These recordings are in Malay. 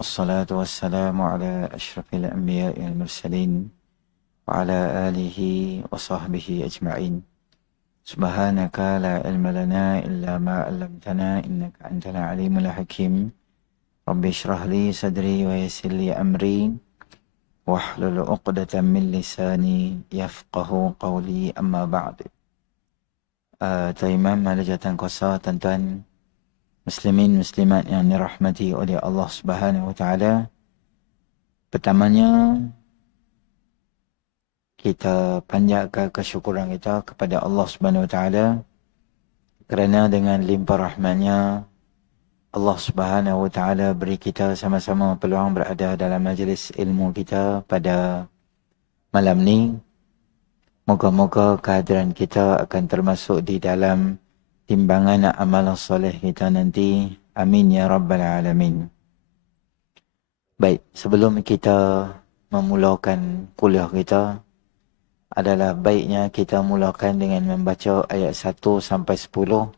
الصلاة والسلام على أشرف الأنبياء والمرسلين وعلى آله وصحبه أجمعين. سبحانك لا علم لنا إلا ما علمتنا إنك أنت العليم الحكيم. رب اشرح لي صدري ويسر لي أمري واحلل عقدة من لساني يفقه قولي أما بعد. Tuan-tuan, malajatan kuasa, tuan-tuan muslimin muslimat yang dirahmati oleh Allah Subhanahu wa taala. Pertamanya, kita panjatkan kesyukuran kita kepada Allah Subhanahu wa taala kerana dengan limpah rahmatnya Allah Subhanahu wa taala beri kita sama-sama peluang berada dalam majlis ilmu kita pada malam ni. Moga-moga kehadiran kita akan termasuk di dalam timbangan amal soleh kita nanti. Amin ya rabbal alamin. Baik, sebelum kita memulakan kuliah kita, adalah baiknya kita mulakan dengan membaca ayat 1 sampai 10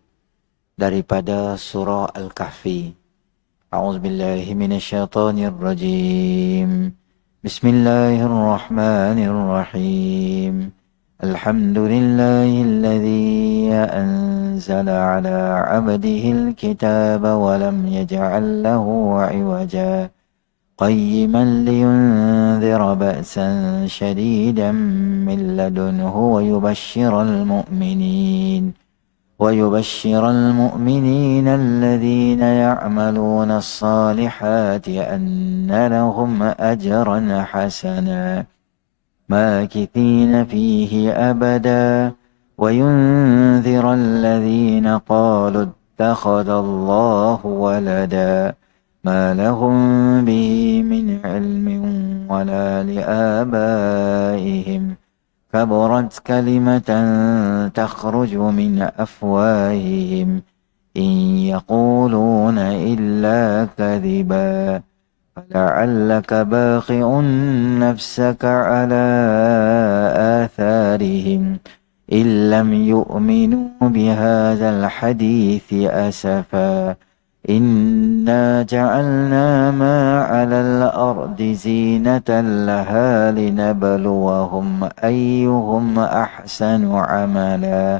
daripada surah Al-Kahfi. A'udzubillahi minasyaitonirrajim. Bismillahirrahmanirrahim. Alhamdulillahilladzi anzala ala 'abdihil kitaba wa lam yaj'al lahu 'iwaja. قيما لينذر بأسا شديدا من لدنه ويبشر المؤمنين الذين يعملون الصالحات أن لهم أجرا حسنا ماكثين فيه أبدا وينذر الذين قالوا اتخذ الله ولدا ما لهم به من علم ولا لآبائهم كبرت كلمة تخرج من أفواههم إن يقولون إلا كذبا فلعلك باخع نفسك على آثارهم إن لم يؤمنوا بهذا الحديث أسفا إنا جعلنا ما على الأرض زينة لها لنبلوهم أيهم أحسن عملا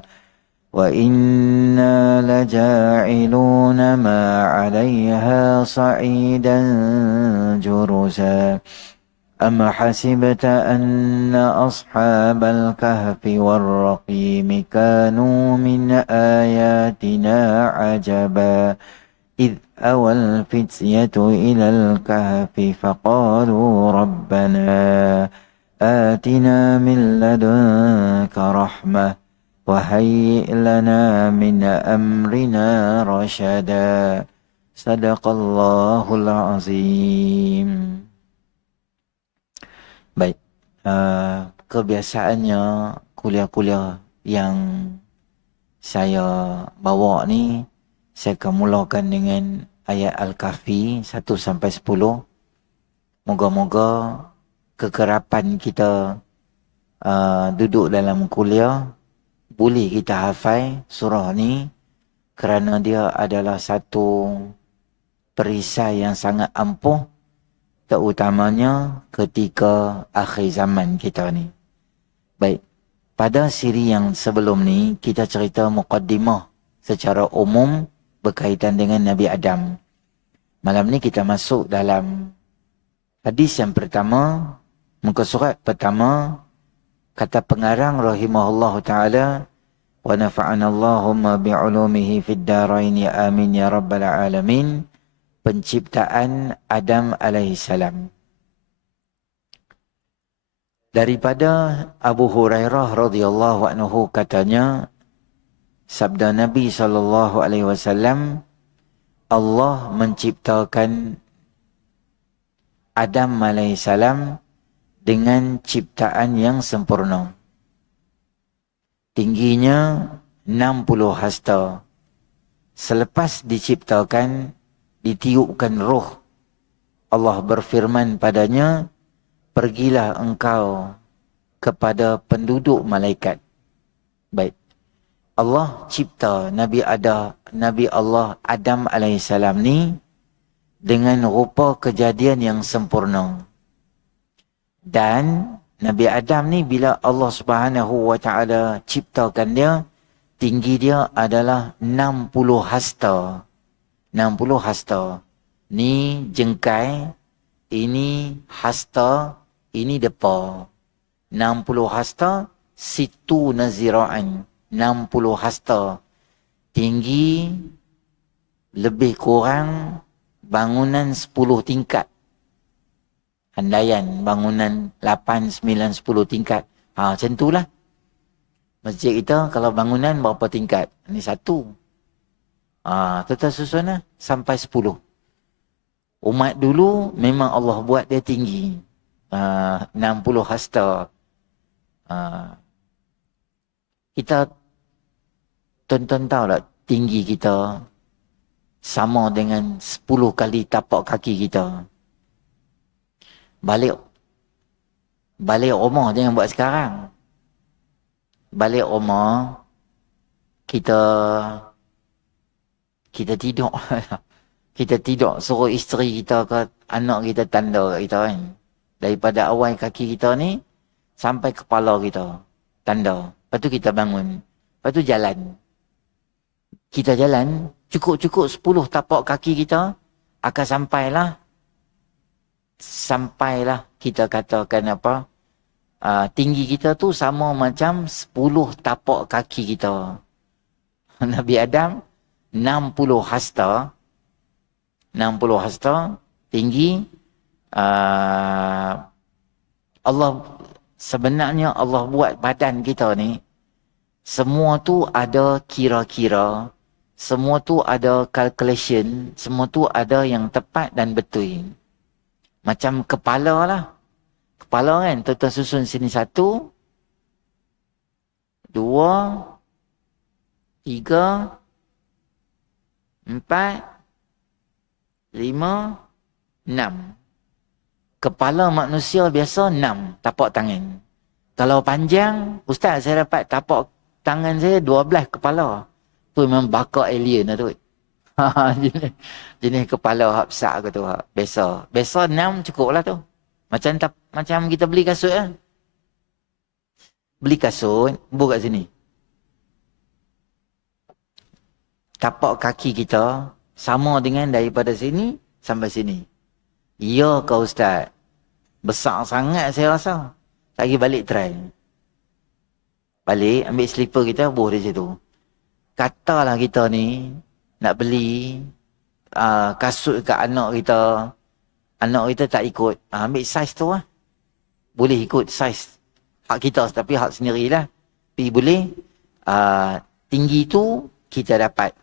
وإنا لجاعلون ما عليها صعيدا جرزا أم حسبت أن أصحاب الكهف والرقيم كانوا من آياتنا عجبا إذ أوى الفتية إلى الكهف فقالوا ربنا آتنا من لدنك رحمة وهيئ لنا من أمرنا رشدا صدق الله العظيم. Baik, kebiasaannya kuliah-kuliah yang saya bawa ni, saya akan mulakan dengan ayat Al-Kahfi 1 sampai 10. Moga-moga kekerapan kita duduk dalam kuliah, boleh kita hafal surah ni kerana dia adalah satu perisai yang sangat ampuh, terutamanya ketika akhir zaman kita ni. Baik, pada siri yang sebelum ni kita cerita muqaddimah secara umum berkaitan dengan Nabi Adam. Malam ni kita masuk dalam hadis yang pertama, muka surat pertama. Kata pengarang rahimahullah ta'ala, wa nafa'ana Allahumma bi'ulumihi fid daraini amin ya rabbal alamin. Penciptaan Adam alaihissalam. Daripada Abu Hurairah radhiyallahu anhu katanya, sabda Nabi SAW, Allah menciptakan Adam alaihissalam dengan ciptaan yang sempurna. Tingginya 60 hasta. Selepas diciptakan, ditiupkan roh. Allah berfirman padanya, pergilah engkau kepada penduduk malaikat. Baik. Allah cipta Nabi Allah Adam alaihissalam ni dengan rupa kejadian yang sempurna. Dan Nabi Adam ni bila Allah Subhanahu wa taala ciptakan dia, tinggi dia adalah 60 hasta. 60 hasta. Ni jengkai, ini hasta, ini depa. 60 hasta, situ nazira'an. 60 hasta. Tinggi lebih kurang bangunan 10 tingkat. Handaian bangunan 8, 9, 10 tingkat. Macam itulah. Masjid kita kalau bangunan berapa tingkat? Ini satu. Total susun lah. Sampai 10. Umat dulu memang Allah buat dia tinggi. 60 hasta. Kita tonton tahu tak tinggi kita sama dengan 10 kali tapak kaki kita. Balik rumah jangan buat sekarang. Balik rumah kita tidur. Kita tidur suruh isteri kita ke anak kita tanda kat kita kan. Daripada awal kaki kita ni sampai kepala kita tanda. Lepas tu kita bangun. Lepas tu jalan. Kita jalan cukup-cukup 10 tapak kaki kita akan sampailah kita katakan apa, tinggi kita tu sama macam 10 tapak kaki kita. Nabi Adam 60 hasta tinggi. Allah sebenarnya Allah buat badan kita ni semua tu ada kira-kira, semua tu ada calculation, semua tu ada yang tepat dan betul. Macam kepala lah. Kepala kan, total susun sini 1, 2, 3, 4, 5, 6. Kepala manusia biasa 6 tapak tangan. Kalau panjang, Ustaz saya dapat tapak tangan saya 12 kepala. Tu memang bakar alien lah tu. Jenis kepala hak besar ke tu. Biasa 6 cukup lah tu. Macam kita beli kasut lah. Beli kasut, buat kat sini. Tapak kaki kita sama dengan daripada sini sampai sini. Ya ke Ustaz? Besar sangat saya rasa. Lagi balik try. Balik ambil slipper kita, buh di situ. Katalah kita ni nak beli kasut kat anak kita. Anak kita tak ikut. Ambil saiz tu lah. Boleh ikut saiz hak kita tapi hak sendirilah. Tapi boleh. Tinggi tu kita dapat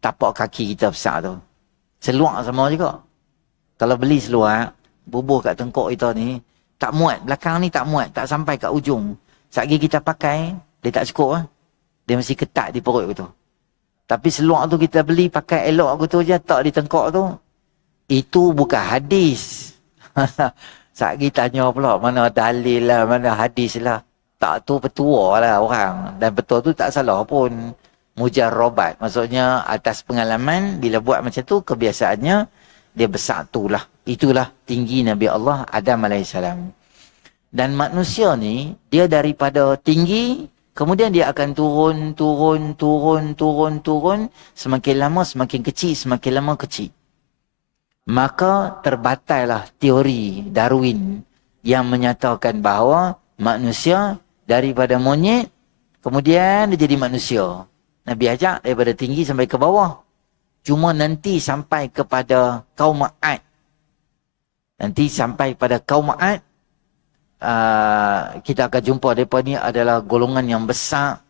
tapak kaki kita besar tu. Seluar sama juga. Kalau beli seluar, bubuh kat tengkok kita ni, tak muat. Belakang ni tak muat. Tak sampai kat ujung. Sekali kita pakai, dia tak cukup lah. Dia mesti ketat di perut tu. Tapi seluar tu kita beli pakai elok tu je, tak di tengkok tu. Itu bukan hadis. Sekali tanya pula, mana dalil lah, mana hadis lah. Tak tu petua lah orang. Dan petua tu tak salah pun. Mujarrabat. Maksudnya atas pengalaman, bila buat macam tu, kebiasaannya, dia besar tu lah. Itulah tinggi Nabi Allah Adam AS. Dan manusia ni, dia daripada tinggi, kemudian dia akan turun. Semakin lama semakin kecil, semakin lama kecil. Maka terbatallah teori Darwin yang menyatakan bahawa manusia daripada monyet, kemudian dia jadi manusia. Nabi ajak daripada tinggi sampai ke bawah. Cuma nanti sampai kepada kaum Ad. Nanti sampai pada kaum Ad, kita akan jumpa mereka ni adalah golongan yang besar.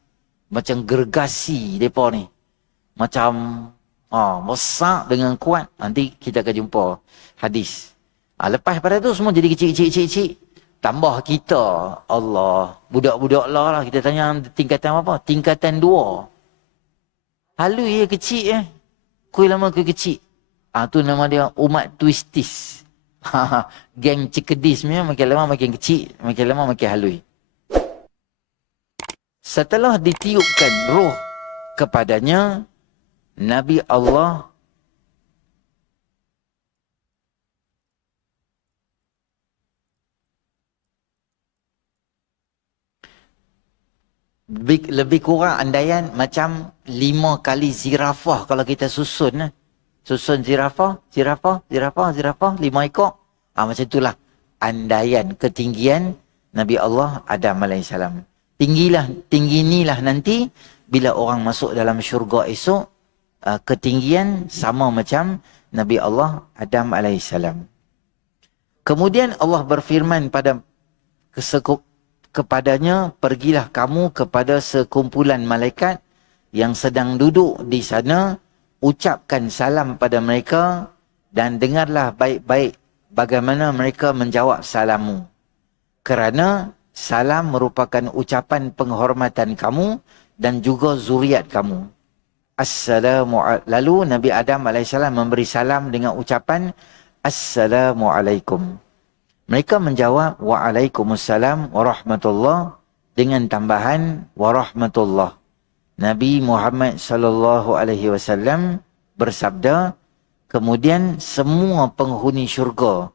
Macam gergasi mereka ni. Macam besar dengan kuat. Nanti kita akan jumpa hadis. Lepas pada tu semua jadi kecil. Tambah kita, Allah, budak-budak lah kita tanya tingkatan apa? Tingkatan 2. Halui ya kecil Kui lama kui kecil. Tu nama dia umat twistis. Geng cikedis ni makin lama makin kecil, makin lama makin halui. Setelah ditiupkan roh kepadanya, Nabi Allah Lebih kurang andaian macam 5 kali zirafah kalau kita susun. Susun zirafah, 5 ekor. Macam itulah andaian ketinggian Nabi Allah Adam AS. Tinggi inilah nanti bila orang masuk dalam syurga esok, ketinggian sama macam Nabi Allah Adam AS. Kemudian Allah berfirman kepadanya, pergilah kamu kepada sekumpulan malaikat yang sedang duduk di sana, ucapkan salam pada mereka dan dengarlah baik-baik bagaimana mereka menjawab salammu. Kerana salam merupakan ucapan penghormatan kamu dan juga zuriat kamu. Lalu Nabi Adam AS memberi salam dengan ucapan Assalamualaikum. Mereka menjawab Waalaikumsalam warahmatullah dengan tambahan warahmatullah. Nabi Muhammad sallallahu alaihi wasallam bersabda, kemudian semua penghuni syurga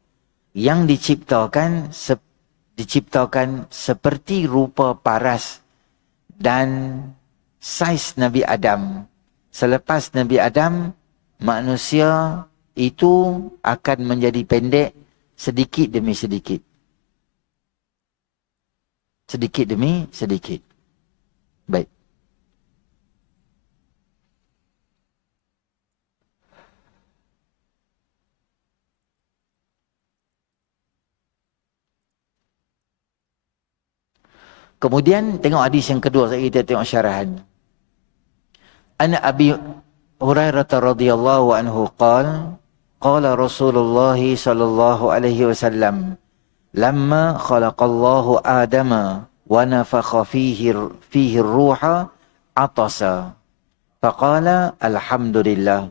yang diciptakan seperti rupa paras dan saiz Nabi Adam. Selepas Nabi Adam, manusia itu akan menjadi pendek sedikit demi sedikit. Sedikit demi sedikit. Baik. Kemudian tengok hadis yang kedua, kita tengok syarahan. An Abi Hurairah radhiyallahu anhu qala Rasulullah sallallahu alaihi wasallam, lamma khalaqallahu Adama wa nafakha fihi ruha atasa faqala alhamdulillah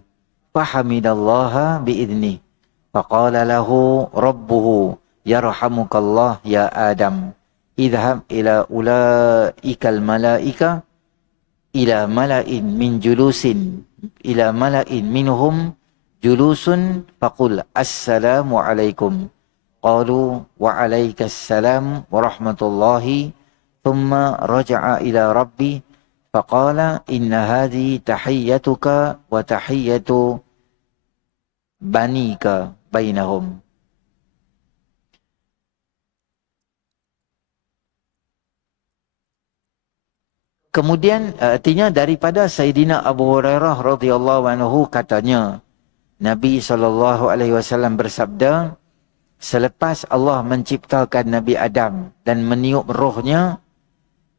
fahamidallaha biidni faqala lahu rabbuhu yarhamukallah ya Adam idhhab ila ulaikal malaika ila mala'in minhum julusun faqul assalamu alaikum qalu wa alaikassalam warahmatullahi thumma raja'a ila rabbi faqala inna hadhi tahiyyatuka wa tahiyyatu banika bainahum. Kemudian artinya daripada Sayyidina Abu Hurairah radhiyallahu anhu katanya, Nabi SAW bersabda, selepas Allah menciptakan Nabi Adam dan meniup rohnya,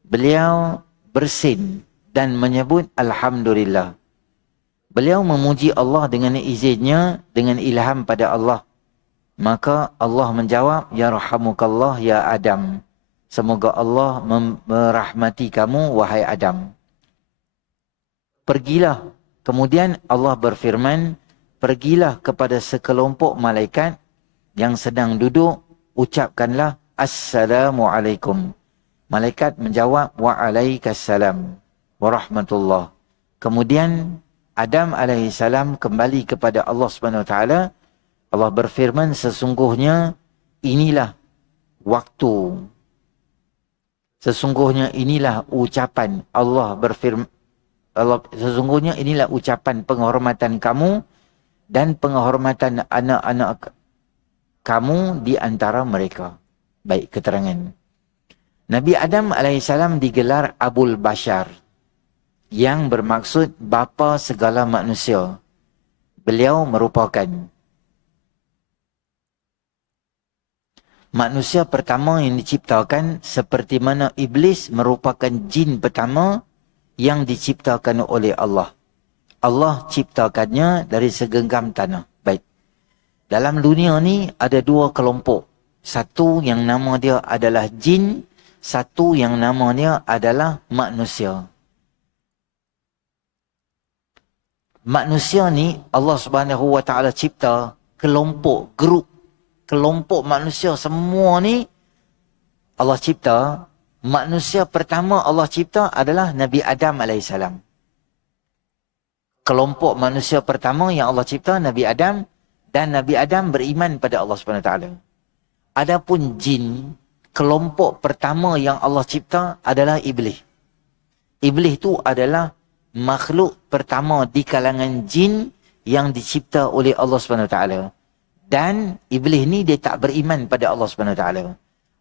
beliau bersin dan menyebut Alhamdulillah. Beliau memuji Allah dengan izinnya, dengan ilham pada Allah. Maka Allah menjawab, Ya Rahmukallah ya Adam. Semoga Allah merahmati kamu, wahai Adam. Pergilah. Kemudian Allah berfirman, pergilah kepada sekelompok malaikat yang sedang duduk, ucapkanlah Assalamualaikum. Malaikat menjawab, Waalaikumsalam warahmatullah. Kemudian Adam AS kembali kepada Allah SWT. Allah berfirman, sesungguhnya inilah waktu. Sesungguhnya inilah ucapan Allah berfirman. Sesungguhnya inilah ucapan penghormatan kamu dan penghormatan anak-anak kamu di antara mereka. Baik, keterangan. Nabi Adam AS digelar Abul Bashar, yang bermaksud bapa segala manusia. Beliau merupakan manusia pertama yang diciptakan, seperti mana Iblis merupakan jin pertama yang diciptakan oleh Allah. Allah ciptakannya dari segenggam tanah. Baik. Dalam dunia ni ada dua kelompok. Satu yang nama dia adalah jin, satu yang nama dia adalah manusia. Manusia ni Allah Subhanahu Wa Taala cipta kelompok, grup, kelompok manusia semua ni Allah cipta. Manusia pertama Allah cipta adalah Nabi Adam AS. Kelompok manusia pertama yang Allah cipta Nabi Adam, dan Nabi Adam beriman pada Allah SWT. Adapun jin, kelompok pertama yang Allah cipta adalah Iblis. Iblis tu adalah makhluk pertama di kalangan jin yang dicipta oleh Allah SWT. Dan iblis ni dia tak beriman pada Allah SWT.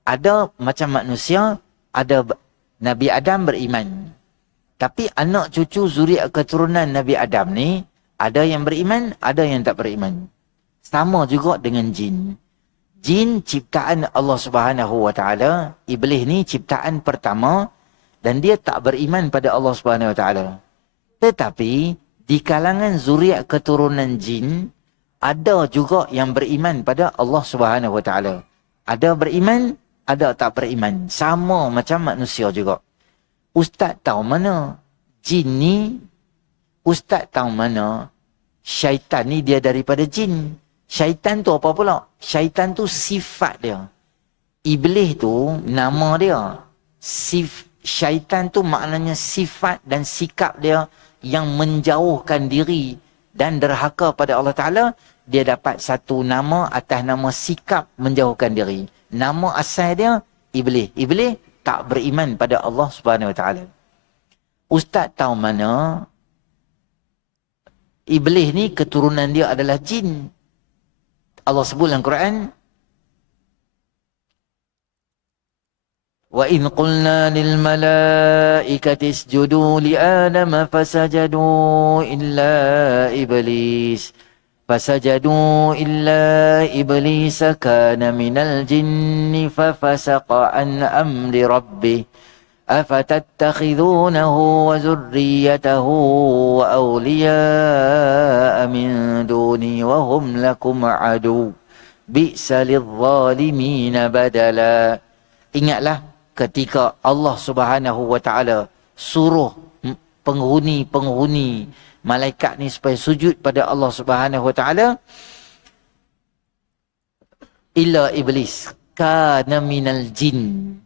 Ada macam manusia, ada Nabi Adam beriman. Tapi anak cucu zuriat keturunan Nabi Adam ni, ada yang beriman, ada yang tak beriman. Sama juga dengan jin. Jin ciptaan Allah Subhanahu Wa Taala, iblis ni ciptaan pertama dan dia tak beriman pada Allah Subhanahu Wa Taala. Tetapi di kalangan zuriat keturunan jin ada juga yang beriman pada Allah Subhanahu Wa Taala. Ada beriman, ada tak beriman. Sama macam manusia juga. Ustaz tahu mana jin ni? Ustaz tahu mana syaitan ni dia daripada jin? Syaitan tu apa pula? Syaitan tu sifat dia. Iblis tu nama dia. Syaitan tu maknanya sifat dan sikap dia yang menjauhkan diri dan derhaka pada Allah Ta'ala. Dia dapat satu nama atas nama sikap menjauhkan diri. Nama asal dia Iblis. Iblis tak beriman pada Allah Subhanahu Wa Ta'ala. Ustaz tahu mana Iblis ni keturunan dia adalah jin? Allah sebut dalam Quran, wa in qulna lil malaikati isjudu li adama fasajadu illa iblis kana minal jinni fafasaqa an amri rabbih afatattakhidunahu wa zurriyatahu wa awliya'a min duni wa hum lakum adu bi'sa lidh-dhalimina badala. Ingatlah ketika Allah Subhanahu Wa Taala suruh penghuni malaikat ni supaya sujud pada Allah Subhanahu Wa Taala, illa iblis kana minal jin,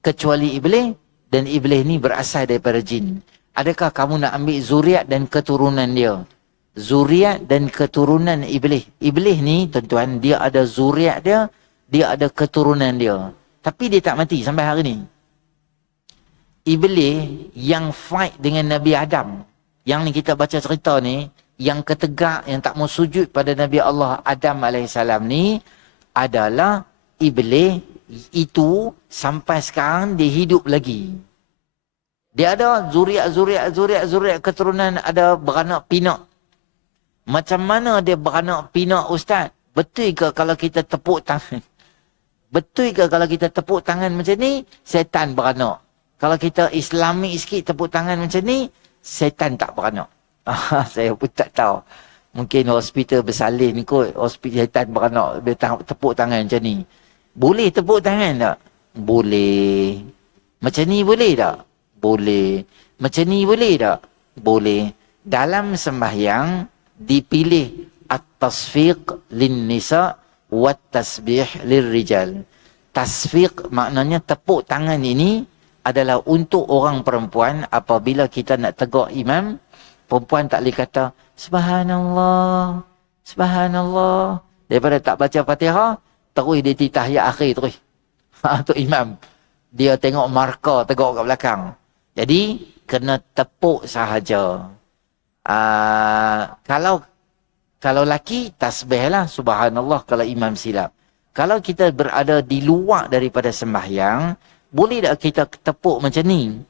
kecuali iblis, dan iblis ni berasal daripada jin. Adakah kamu nak ambil zuriat dan keturunan dia? Zuriat dan keturunan iblis. Iblis ni tuan-tuan, dia ada zuriat dia, dia ada keturunan dia. Tapi dia tak mati sampai hari ni. Iblis yang fight dengan Nabi Adam, yang ni kita baca cerita ni, yang ketegak, yang tak mau sujud pada Nabi Allah Adam AS ni, adalah iblis itu sampai sekarang dia hidup lagi. Dia ada zuriat keturunan, ada beranak pinak. Macam mana dia beranak pinak, Ustaz? Betul ke kalau kita tepuk tangan? Betul ke kalau kita tepuk tangan macam ni, setan beranak? Kalau kita Islami sikit tepuk tangan macam ni, setan tak beranak? Saya pun tak tahu. Mungkin hospital bersalin kot, hospital setan beranak, dia tepuk tangan macam ni. Boleh tepuk tangan tak? Boleh. Macam ni boleh tak? Boleh. Macam ni boleh tak? Boleh. Dalam sembahyang dipilih at-tasfiq lin-nisa wa tasbih lir-rijal. Tasfiq maknanya tepuk tangan ini adalah untuk orang perempuan. Apabila kita nak tegur imam, perempuan tak boleh kata subhanallah, subhanallah. Daripada tak baca Fatihah, terus dia tahiyat akhir terus. Untuk imam, dia tengok markah tegur kat belakang. Jadi kena tepuk sahaja. Kalau laki tasbihlah subhanallah kalau imam silap. Kalau kita berada di luar daripada sembahyang, boleh tak kita tepuk macam ni?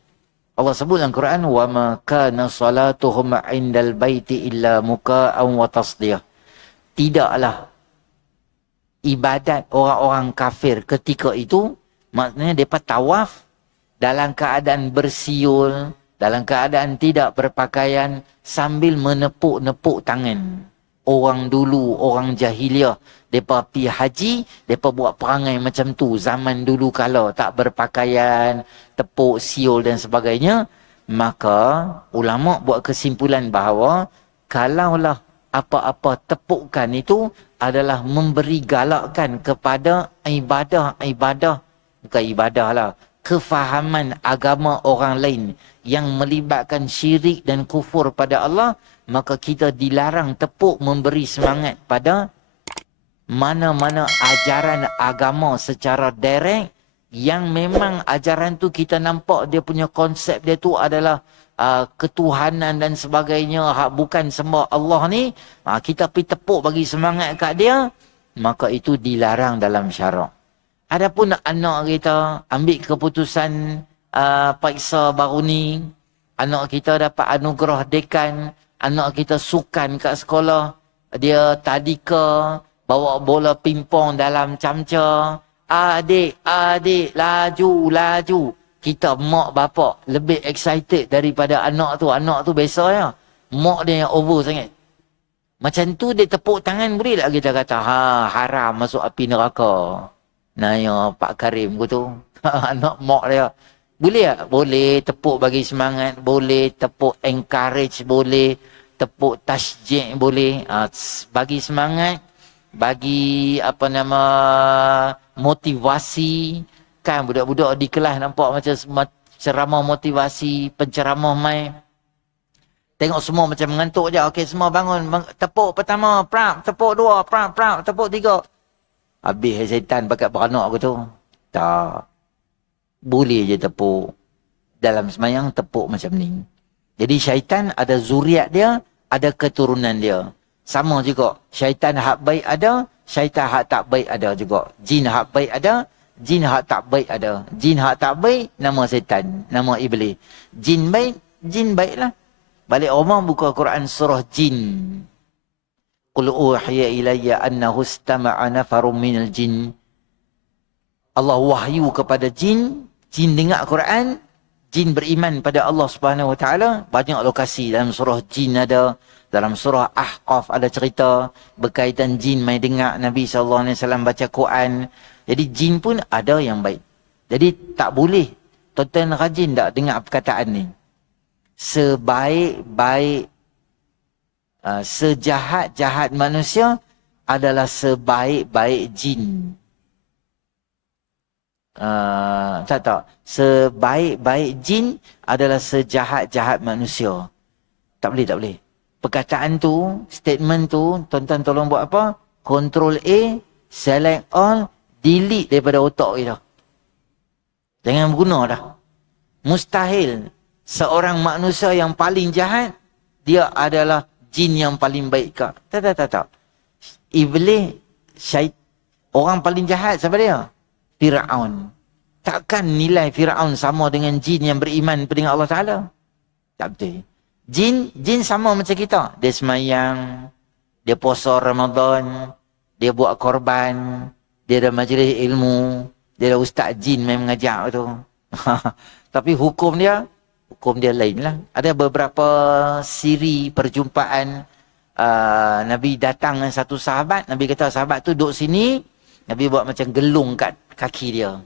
Allah sebut dalam Quran, wa ma kana salatuhum 'indal baiti illa muka'an wa tasdiyah. Tidaklah ibadat orang-orang kafir ketika itu, maknanya mereka tawaf dalam keadaan bersiul, dalam keadaan tidak berpakaian, sambil menepuk-nepuk tangan. Orang dulu, orang jahiliah, mereka pergi haji, mereka buat perangai macam tu. Zaman dulu kalau tak berpakaian, tepuk, siul dan sebagainya, maka ulama buat kesimpulan bahawa kalaulah apa-apa tepukan itu adalah memberi galakkan kepada ibadah-ibadah, bukan ibadah lah, kefahaman agama orang lain yang melibatkan syirik dan kufur pada Allah, maka kita dilarang tepuk memberi semangat pada mana-mana ajaran agama secara direct yang memang ajaran tu kita nampak dia punya konsep dia tu adalah ketuhanan dan sebagainya, bukan sembah Allah ni, kita pergi tepuk bagi semangat kat dia, maka itu dilarang dalam syarak. Adapun anak kita ambil keputusan periksa baru ni, anak kita dapat anugerah dekan, anak kita sukan kat sekolah, dia tadika, bawa bola pingpong dalam camca, adik, laju. Kita mak bapak lebih excited daripada anak tu. Anak tu biasa ya. Mak dia yang over sangat. Macam tu dia tepuk tangan boleh tak kita kata, haram masuk api neraka. Naya Pak Karim tu. Anak mak dia. Boleh tak? Boleh tepuk bagi semangat. Boleh tepuk encourage. Boleh tepuk tasjid. Boleh. Bagi semangat. Bagi motivasi. Kan budak-budak di kelas nampak macam ceramah motivasi, penceramah mai. Tengok semua macam mengantuk je. Okey, semua bangun. Tepuk pertama, prap. Tepuk dua, prap. Tepuk tiga. Habis syaitan pakat beranak aku tu. Tak. Boleh je tepuk. Dalam semayang tepuk macam ni. Jadi syaitan ada zuriat dia, ada keturunan dia. Sama juga. Syaitan hak baik ada, syaitan hak tak baik ada juga. Jin hak baik ada, jin hak tak baik ada. Jin hak tak baik, nama syaitan. Nama iblis. Jin baiklah. Balik orang buka Quran surah jin. Qul uhiya ilayya annahu istama'a nafarum minal jin. Allah wahyu kepada jin. Jin dengar Quran. Jin beriman pada Allah Subhanahu Wa Taala. Banyak lokasi dalam surah jin ada. Dalam surah Ahqaf ada cerita berkaitan jin mai dengar Nabi SAW baca Quran. Jadi jin pun ada yang baik. Jadi tak boleh tuan-tuan rajin tak dengar perkataan ni. Sebaik-baik, sejahat-jahat manusia adalah sebaik-baik jin. Tak. Sebaik-baik jin adalah sejahat-jahat manusia. Tak boleh. Perkataan tu, statement tu, tuan-tuan tolong buat apa? Control A, select all, delete daripada otak kita. Jangan guna dah. Mustahil seorang manusia yang paling jahat, dia adalah jin yang paling baik ke? Tak. Iblis, orang paling jahat siapa dia? Fir'aun. Takkan nilai Fir'aun sama dengan jin yang beriman dengan Allah Ta'ala? Tak betul. Jin sama macam kita. Dia semayang, dia puasa Ramadan, dia buat korban, dia ada majlis ilmu, dia ada ustaz jin main mengajar tu. Tapi hukum dia lain lah. Ada beberapa siri perjumpaan. Nabi datang dengan satu sahabat. Nabi kata sahabat tu duduk sini. Nabi buat macam gelung kat kaki dia.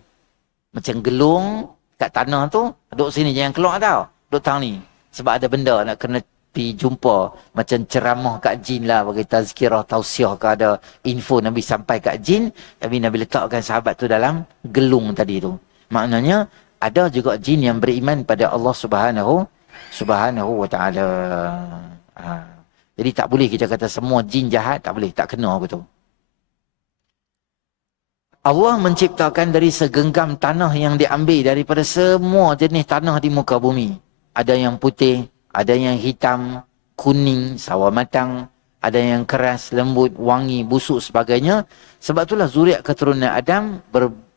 Macam gelung kat tanah tu. Duduk sini, jangan keluar tau. Duduk tang ni. Sebab ada benda nak kena pergi jumpa. Macam ceramah kat jin lah. Bagi tazkirah, tausiah ke ada info Nabi sampai kat jin. Tapi Nabi letakkan sahabat tu dalam gelung tadi tu. Maknanya ada juga jin yang beriman pada Allah Subhanahu Wa Taala. Jadi tak boleh kita kata semua jin jahat. Tak boleh, tak kena betul. Allah menciptakan dari segenggam tanah yang diambil daripada semua jenis tanah di muka bumi. Ada yang putih, ada yang hitam, kuning, sawo matang, ada yang keras, lembut, wangi, busuk sebagainya. Sebab itulah zuriat keturunan Adam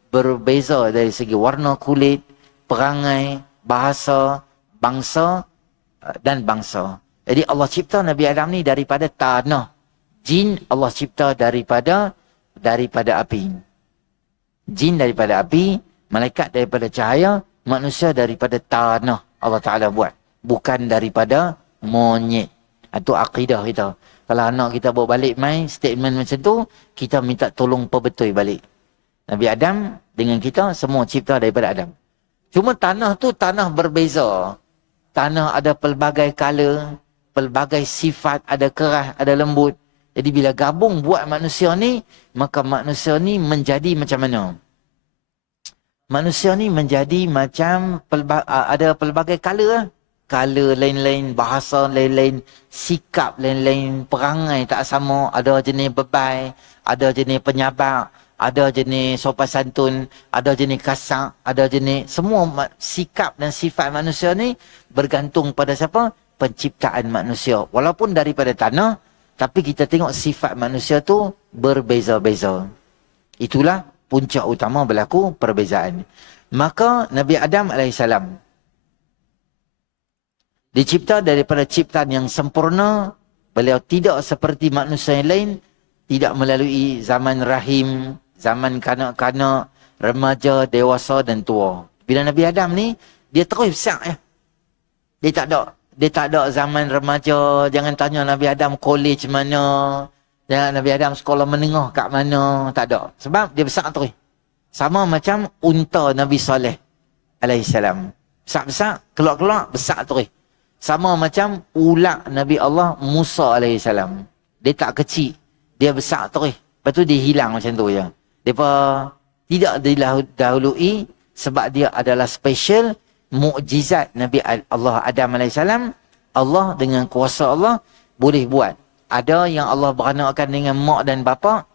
berbeza dari segi warna kulit, perangai, bahasa, bangsa dan bangsa. Jadi Allah cipta Nabi Adam ni daripada tanah. Jin Allah cipta daripada api. Jin daripada api, malaikat daripada cahaya, manusia daripada tanah. Allah Ta'ala buat. Bukan daripada monyet. Itu akidah kita. Kalau anak kita bawa balik main statement macam tu, kita minta tolong perbetul balik. Nabi Adam dengan kita semua cipta daripada Adam. Cuma tanah tu tanah berbeza. Tanah ada pelbagai color, pelbagai sifat, ada keras, ada lembut. Jadi bila gabung buat manusia ni, maka manusia ni menjadi macam mana? Manusia ni menjadi macam ada pelbagai color. Color lain-lain, bahasa lain-lain, sikap lain-lain, perangai tak sama. Ada jenis bebai, ada jenis penyabar, ada jenis sopan santun, ada jenis kasar, ada jenis, semua sikap dan sifat manusia ni bergantung pada siapa? Penciptaan manusia. Walaupun daripada tanah, tapi kita tengok sifat manusia tu berbeza-beza. Itulah puncak utama berlaku perbezaan. Maka Nabi Adam AS dicipta daripada ciptaan yang sempurna. Beliau tidak seperti manusia yang lain, tidak melalui zaman rahim, zaman kanak-kanak, remaja, dewasa dan tua. Bila Nabi Adam ni, dia terus besar ya. Dia tak ada zaman remaja. Jangan tanya Nabi Adam college mana. Jangan Nabi Adam sekolah menengah kat mana. Tak ada. Sebab dia besar terus. Sama macam unta Nabi Saleh alaihissalam. Besar-besar, keluar-keluar, besar terus. Sama macam ulat Nabi Allah Musa alaihissalam. Dia tak kecil. Dia besar terus. Lepas tu dia hilang macam tu je. Dia tidak didahului sebab dia adalah special mukjizat Nabi Allah Adam AS. Allah dengan kuasa Allah boleh buat. Ada yang Allah beranakkan dengan mak dan bapa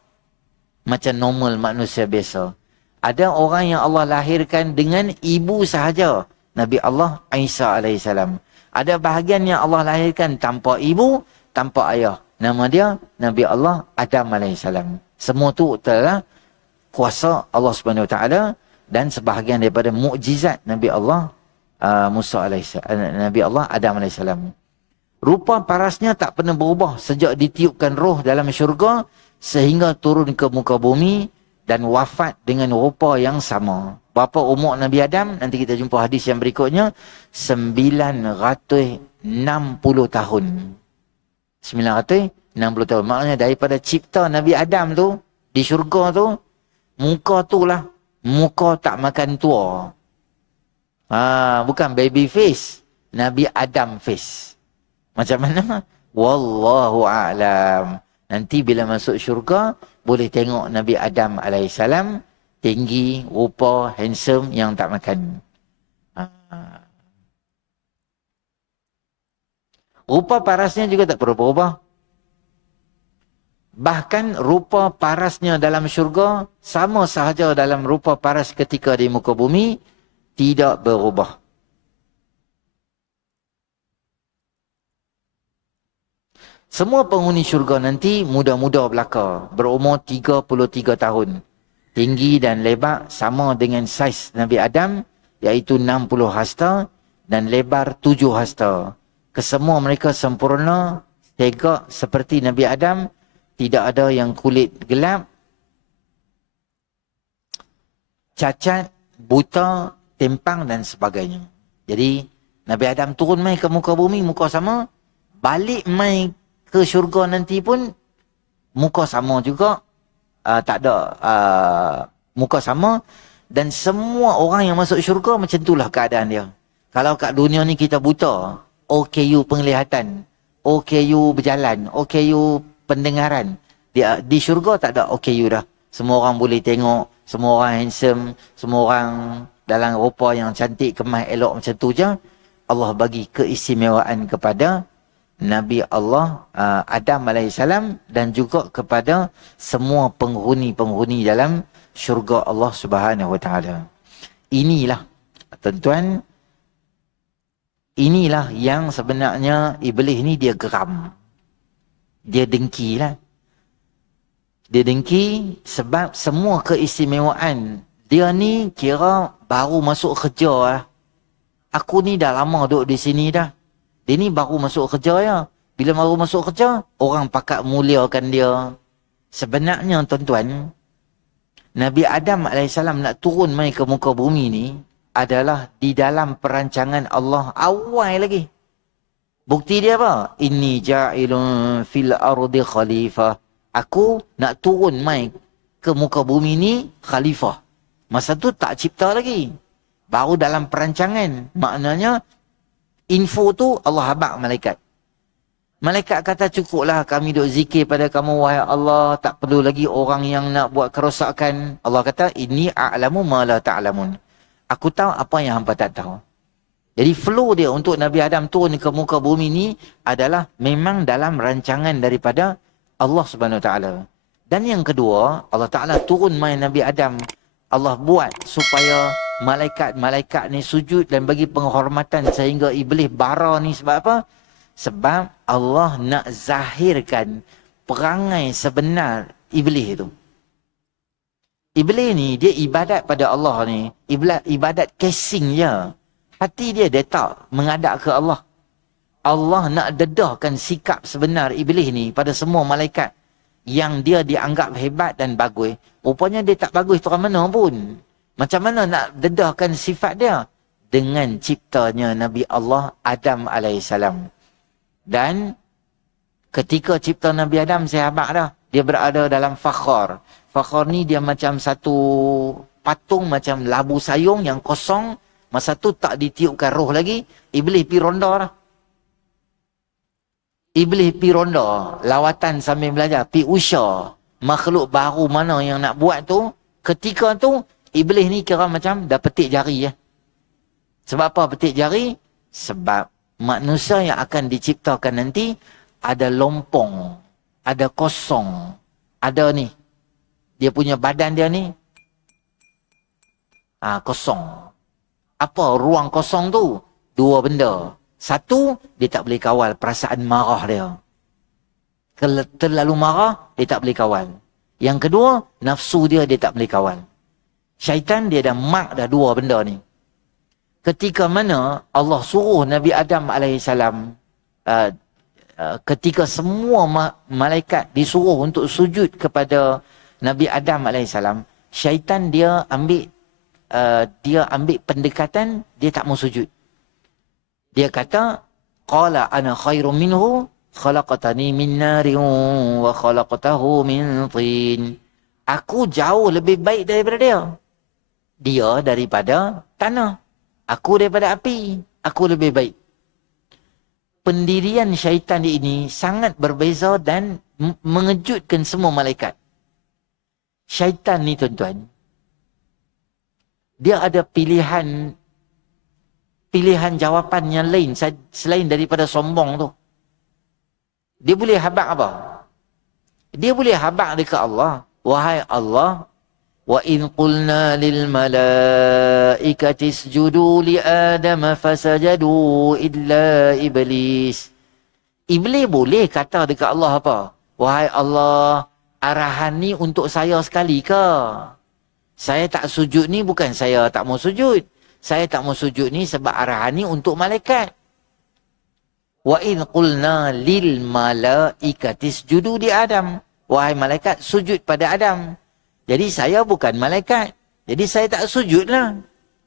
macam normal manusia biasa. Ada orang yang Allah lahirkan dengan ibu sahaja. Nabi Allah Isa AS. Ada bahagian yang Allah lahirkan tanpa ibu, tanpa ayah. Nama dia Nabi Allah Adam AS. Semua tu adalah kuasa Allah Subhanahu Wa Taala dan sebahagian daripada mukjizat Nabi Allah Nabi Allah Adam AS. Rupa parasnya tak pernah berubah sejak ditiupkan roh dalam syurga sehingga turun ke muka bumi dan wafat dengan rupa yang sama. Berapa umur Nabi Adam? Nanti kita jumpa hadis yang berikutnya. 960 tahun. 960 tahun. Maknanya daripada cipta Nabi Adam tu, di syurga tu, muka tu lah, muka tak makan tua. Bukan baby face, Nabi Adam face. Macam mana? Wallahu a'lam. Nanti bila masuk syurga, boleh tengok Nabi Adam alaihissalam, tinggi, rupa, handsome yang tak makan. Rupa parasnya juga tak perlu berubah. Bahkan rupa parasnya dalam syurga sama sahaja dalam rupa paras ketika di muka bumi, tidak berubah. Semua penghuni syurga nanti muda-muda belaka, berumur 33 tahun. Tinggi dan lebar sama dengan saiz Nabi Adam, iaitu 60 hasta dan lebar 7 hasta. Kesemua mereka sempurna, tegak seperti Nabi Adam, tidak ada yang kulit gelap, cacat, buta, timpang dan sebagainya. Jadi Nabi Adam turun mai ke muka bumi, muka sama. Balik mai ke syurga nanti pun muka sama juga. Tak ada muka sama. Dan semua orang yang masuk syurga macam itulah keadaan dia. Kalau kat dunia ni kita buta, OKU penglihatan, OKU berjalan, OKU pendengaran. Di syurga tak ada OKU dah. Semua orang boleh tengok, semua orang handsome, semua orang dalam rupa yang cantik, kemas, elok macam tu je. Allah bagi keistimewaan kepada Nabi Allah Adam AS dan juga kepada semua penghuni-penghuni dalam syurga Allah Subhanahu Wa Taala. Inilah tuan-tuan, inilah yang sebenarnya iblis ni dia geram. Dia dengki lah. Dia dengki sebab semua keistimewaan dia ni kira baru masuk kerja lah. Aku ni dah lama duduk di sini dah. Dia ni baru masuk kerja ya. Bila baru masuk kerja, orang pakat muliakan dia. Sebenarnya tuan-tuan, Nabi Adam AS nak turun mai ke muka bumi ni adalah di dalam perancangan Allah awal lagi. Bukti dia apa? Inni ja'ilun fil ardi khalifah. Aku nak turun mai ke muka bumi ni khalifah. Masa tu tak cipta lagi. Baru dalam perancangan. Maknanya info tu Allah habaq malaikat. Malaikat kata cukuplah kami duk zikir pada kamu wahai Allah, tak perlu lagi orang yang nak buat kerosakan. Allah kata inni a'lamu ma la ta'lamun. Aku tahu apa yang hangpa tak tahu. Jadi flow dia untuk Nabi Adam turun ke muka bumi ni adalah memang dalam rancangan daripada Allah Subhanahu Wa Taala. Dan yang kedua, Allah Ta'ala turun mai Nabi Adam. Allah buat supaya malaikat-malaikat ni sujud dan bagi penghormatan sehingga iblis bara ni sebab apa? Sebab Allah nak zahirkan perangai sebenar iblis itu. Iblis ni dia ibadat pada Allah ni, ibadat casing je. Hati dia tak menghadap ke Allah. Allah nak dedahkan sikap sebenar iblis ni pada semua malaikat yang dia dianggap hebat dan bagus. Rupanya dia tak bagus tu orang mana pun. Macam mana nak dedahkan sifat dia? Dengan ciptanya Nabi Allah Adam AS. Dan ketika cipta Nabi Adam, sahabat dah, dia berada dalam fakhar. Fakhar ni dia macam satu patung macam labu sayung yang kosong. Masa tu tak ditiupkan roh lagi. Iblis pi ronda dah. Iblis pi ronda, lawatan sambil belajar, pi usya makhluk baru mana yang nak buat tu. Ketika tu, iblis ni kira macam dah petik jari. Sebab apa petik jari? Sebab manusia yang akan diciptakan nanti ada lompong, ada kosong, ada ni. Dia punya badan dia ni kosong. Apa ruang kosong tu? Dua benda. Satu, dia tak boleh kawal perasaan marah dia. Kalau terlalu marah, dia tak boleh kawal. Yang kedua, nafsu dia tak boleh kawal. Syaitan dia dah mark dah dua benda ni. Ketika mana Allah suruh Nabi Adam AS, ketika semua malaikat disuruh untuk sujud kepada Nabi Adam AS, syaitan dia ambil pendekatan, dia tak mau sujud. Dia kata, qala ana khairum minhu khalaqatani min narin wa khalaqatahu min tin. Aku jauh lebih baik daripada dia. Dia daripada tanah. Aku daripada api. Aku lebih baik. Pendirian syaitan ini sangat berbeza dan mengejutkan semua malaikat. Syaitan ni tuan-tuan, dia ada pilihan jawapan yang lain selain daripada sombong tu. Dia boleh habaq apa? Dia boleh habaq dekat Allah. Wahai Allah, wa in qulna lil malaikati isjudu li Adam fasajadu illa iblis. Iblis boleh kata dekat Allah apa? Wahai Allah, arahan ni untuk saya sekali ke? Saya tak sujud ni bukan saya tak mau sujud. Saya tak mau sujud ni sebab arahan ni untuk malaikat. Wa in qulna lil malaikati isjudu li Adam. Wahai malaikat, sujud pada Adam. Jadi saya bukan malaikat. Jadi saya tak sujud lah.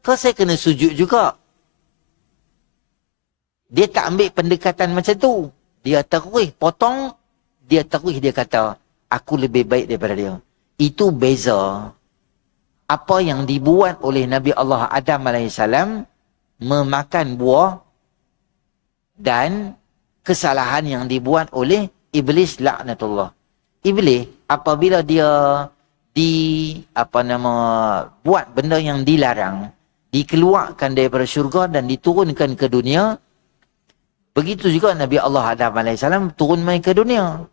Kau saya kena sujud juga. Dia tak ambil pendekatan macam tu. Dia terus potong. Dia terus dia kata, aku lebih baik daripada dia. Itu beza. Apa yang dibuat oleh Nabi Allah Adam AS memakan buah dan kesalahan yang dibuat oleh Iblis laknatullah. Iblis apabila dia buat benda yang dilarang, dikeluarkan daripada syurga dan diturunkan ke dunia. Begitu juga Nabi Allah Adam AS turun mai ke dunia.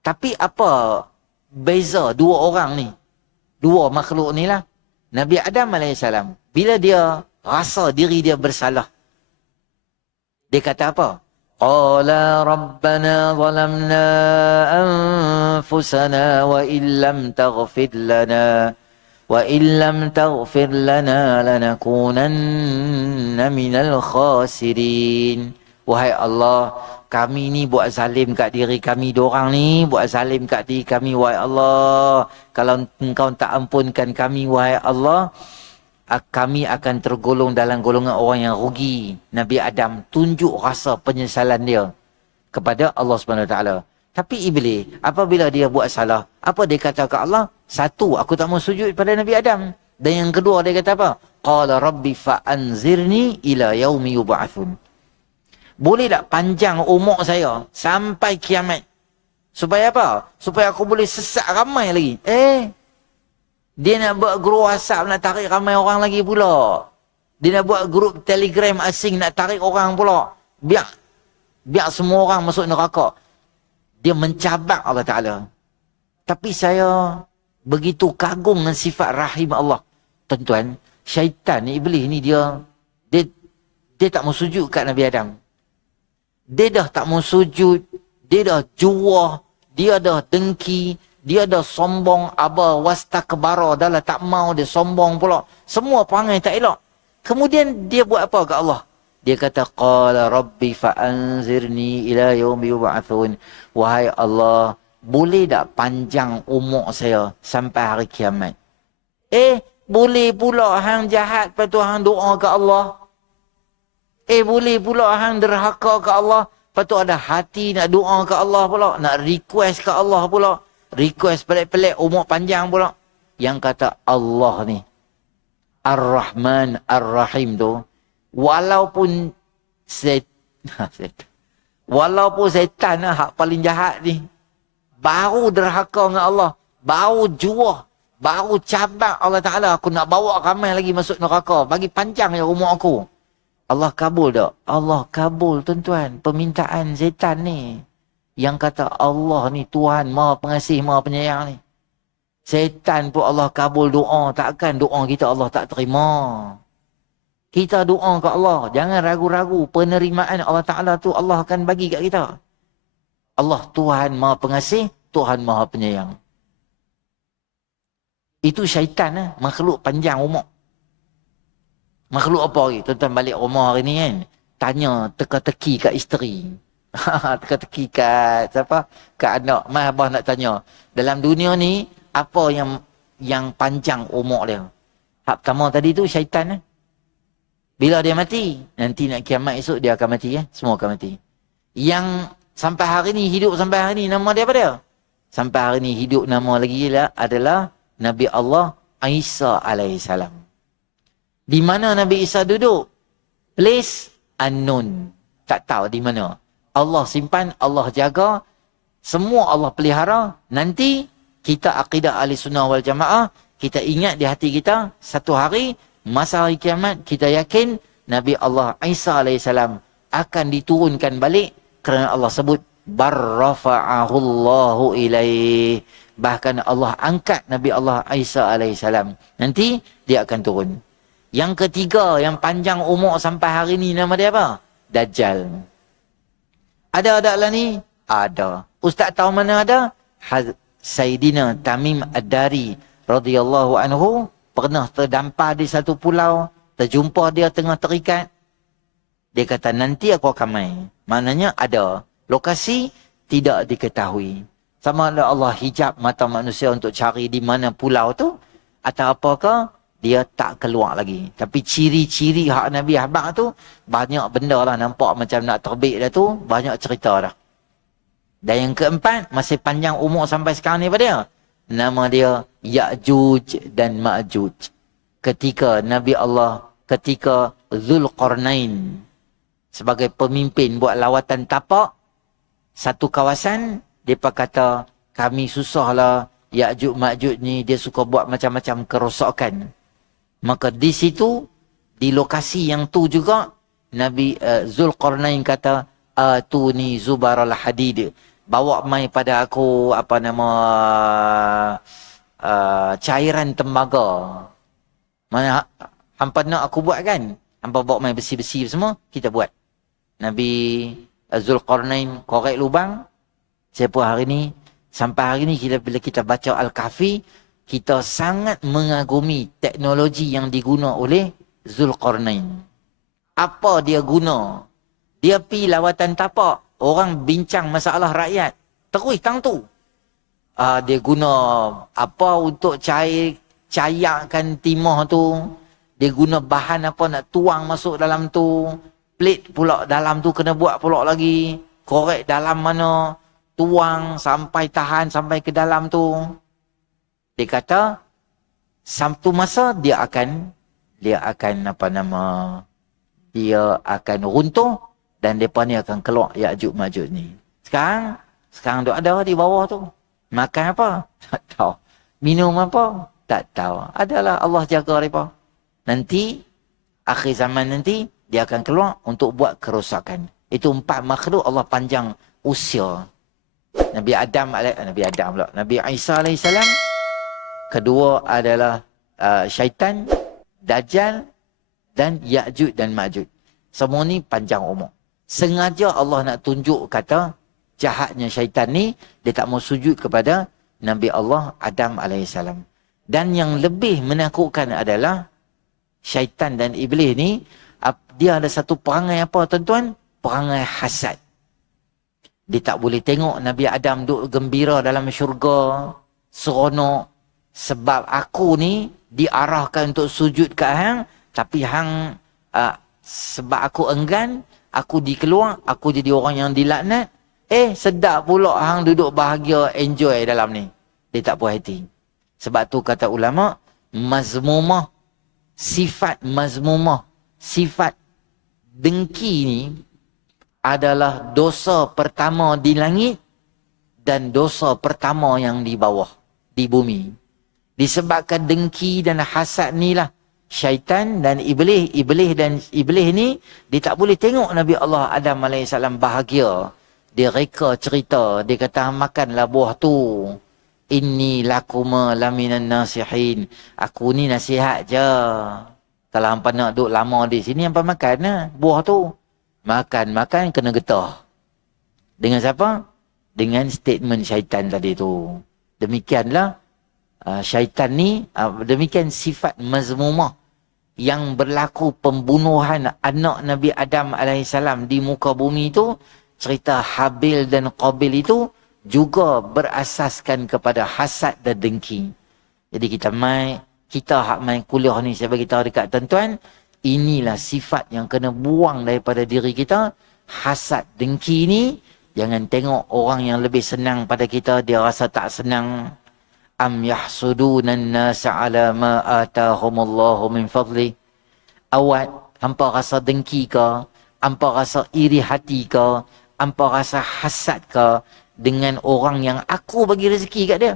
Tapi apa beza dua orang ni? Dua makhluk ni lah. Nabi Adam AS, bila dia rasa diri dia bersalah, dia kata apa? Qala rabbana zalamna anfusana wa illam taghfir lana lanakunanna minal khasirin. Wahai Allah, kami ni buat zalim kat diri kami dorang ni, buat zalim kat diri kami, wahai Allah. Kalau engkau tak ampunkan kami, wahai Allah, kami akan tergolong dalam golongan orang yang rugi. Nabi Adam tunjuk rasa penyesalan dia kepada Allah SWT. Tapi Iblis, apabila dia buat salah, apa dia kata ke Allah? Satu, aku tak mau sujud pada Nabi Adam. Dan yang kedua dia kata apa? Qala rabbi fa'anzirni ila yaumi yub'atsun. Boleh tak panjang umur saya sampai kiamat? Supaya apa? Supaya aku boleh sesat ramai lagi. Dia nak buat grup WhatsApp nak tarik ramai orang lagi pula. Dia nak buat grup Telegram asing nak tarik orang pula. Biar semua orang masuk neraka. Dia mencabak Allah Ta'ala. Tapi saya begitu kagum dengan sifat rahim Allah. Tuan-tuan, syaitan ni, iblis ni dia tak mau sujud kat Nabi Adam. Dia dah tak mau sujud, dia dah juah, dia dah dengki, dia dah sombong, aba wastakbara, dah lah tak mau, dia sombong pula. Semua perangai tak elok. Kemudian dia buat apa kat Allah? Dia kata, qala rabbi fa'anzirni ila yaumi yub'atsun. Wahai Allah, boleh tak panjang umur saya sampai hari kiamat? Boleh pula hang jahat, lepas tu hang doa ke Allah. Boleh pula hang derhaka ke Allah, lepas tu ada hati nak doa ke Allah pula, nak request ke Allah pula. Request pelik-pelik, umur panjang pula. Yang kata Allah ni, Ar-Rahman Ar-Rahim tu, walaupun walaupun setan lah hak paling jahat ni, baru derhaka dengan Allah, baru juah, baru cabak Allah Ta'ala, aku nak bawa ramai lagi masuk neraka, bagi panjang ya umur aku. Allah kabul tak? Allah kabul, tuan-tuan, permintaan setan ni. Yang kata Allah ni Tuhan Maha Pengasih, Maha Penyayang ni. Setan pun Allah kabul doa, takkan doa kita Allah tak terima. Kita doa ke Allah, jangan ragu-ragu, penerimaan Allah Ta'ala tu Allah akan bagi kat kita. Allah Tuhan Maha Pengasih, Tuhan Maha Penyayang. Itu syaitan, makhluk panjang umur. Makhluk apa lagi? Tuan-tuan balik rumah hari ni kan, tanya teka-teki kat isteri. Teka-teki kat siapa? Kat anak. Mai abah nak tanya, dalam dunia ni apa yang panjang umur dia? Hak pertama tadi tu syaitan. Bila dia mati, nanti nak kiamat esok dia akan mati. Semua akan mati. Yang sampai hari ni, hidup sampai hari ni, nama dia apa dia? Sampai hari ni hidup, nama lagi adalah Nabi Allah Isa alaihissalam. Di mana Nabi Isa duduk? Place unknown. Tak tahu di mana. Allah simpan, Allah jaga, semua Allah pelihara. Nanti kita akidah ahli sunnah wal jamaah, kita ingat di hati kita, satu hari, masa hari kiamat, kita yakin Nabi Allah Isa alaihissalam akan diturunkan balik, kerana Allah sebut, barrafa'ahullahu ilaih. Bahkan Allah angkat Nabi Allah Isa alaihissalam. Nanti dia akan turun. Yang ketiga, yang panjang umur sampai hari ni, nama dia apa? Dajjal. Ada lah ni? Ada. Ustaz tahu mana ada? Sayyidina Tamim Ad-Dari radhiyallahu anhu pernah terdampar di satu pulau, terjumpa dia tengah terikat. Dia kata, nanti aku akan main. Maknanya ada. Lokasi tidak diketahui. Sama ada Allah hijab mata manusia untuk cari di mana pulau tu, atau apakah, dia tak keluar lagi. Tapi ciri-ciri hak Nabi Habak tu, banyak benda lah nampak macam nak terbit dah tu, banyak cerita dah. Dan yang keempat, masih panjang umur sampai sekarang ni apa dia? Nama dia Ya'juj dan Ma'juj. Ketika Zulqarnain sebagai pemimpin buat lawatan tapak satu kawasan, mereka kata, kami susahlah, Ya'juj Ma'juj ni dia suka buat macam-macam kerosakan. Maka di situ, di lokasi yang tu juga, Nabi Zulqarnain kata, atuni zubaral hadid, bawa mai pada aku cairan tembaga. Mana hampa nak aku buat kan? Hampa bawa mai besi-besi semua, kita buat. Nabi Zulqarnain korek lubang. Siapa hari ni, sampai hari ni bila kita baca Al-Kahfi, kita sangat mengagumi teknologi yang diguna oleh Zulqarnain. Apa dia guna? Dia pi lawatan tapak, orang bincang masalah rakyat, terus tang tu. Dia guna apa untuk cayakkan timah tu. Dia guna bahan apa nak tuang masuk dalam tu. Plate pula dalam tu kena buat pula lagi. Korek dalam mana, tuang sampai tahan sampai ke dalam tu. Dia kata, satu masa dia akan runtuh dan mereka ni akan keluar Ya'juj Ma'juj ni. Sekarang dia ada di bawah tu. Makan apa? Tak tahu. Minum apa? Tak tahu. Adalah Allah jaga mereka. Nanti, akhir zaman nanti, dia akan keluar untuk buat kerosakan. Itu 4 makhluk Allah panjang usia. Nabi Isa alaihissalam. Kedua adalah syaitan, Dajjal dan Ya'juj dan Ma'juj. Semua ni panjang umur. Sengaja Allah nak tunjuk kata jahatnya syaitan ni, dia tak mau sujud kepada Nabi Allah Adam alaihissalam. Dan yang lebih menakutkan adalah syaitan dan iblis ni, dia ada satu perangai apa tuan-tuan? Perangai hasad. Dia tak boleh tengok Nabi Adam duduk gembira dalam syurga, seronok. Sebab aku ni diarahkan untuk sujud ke hang, tapi hang sebab aku enggan, aku dikeluar, aku jadi orang yang dilaknat. Sedap pula hang duduk bahagia, enjoy dalam ni. Dia tak puas hati. Sebab tu kata ulama, mazmumah, sifat mazmumah, sifat dengki ni adalah dosa pertama di langit dan dosa pertama yang di bawah, di bumi. Disebabkan dengki dan hasad ni lah syaitan dan iblis ni, dia tak boleh tengok Nabi Allah Adam AS bahagia. Dia reka cerita, dia kata makanlah buah tu. Inni lakuma laminan nasihin. Aku ni nasihat je. Kalau hampa nak duduk lama di sini, hampa makan lah buah tu. Makan, kena getah. Dengan siapa? Dengan statement syaitan tadi tu. Demikianlah syaitan ni, demikian sifat mazmumah yang berlaku pembunuhan anak Nabi Adam alaihissalam di muka bumi tu. Cerita Habil dan Qabil itu juga berasaskan kepada hasad dan dengki. Jadi kita hak main kuliah ni, saya bagi tahu dekat tuan-tuan, inilah sifat yang kena buang daripada diri kita. Hasad, dengki ni, jangan tengok orang yang lebih senang pada kita, dia rasa tak senang. Am yahsudunan nasa ala ma atahumullahu min fadli. Awat, hampa rasa dengki ke? Hampa rasa iri hati ke? Hampa rasa hasad ke dengan orang yang aku bagi rezeki kat dia?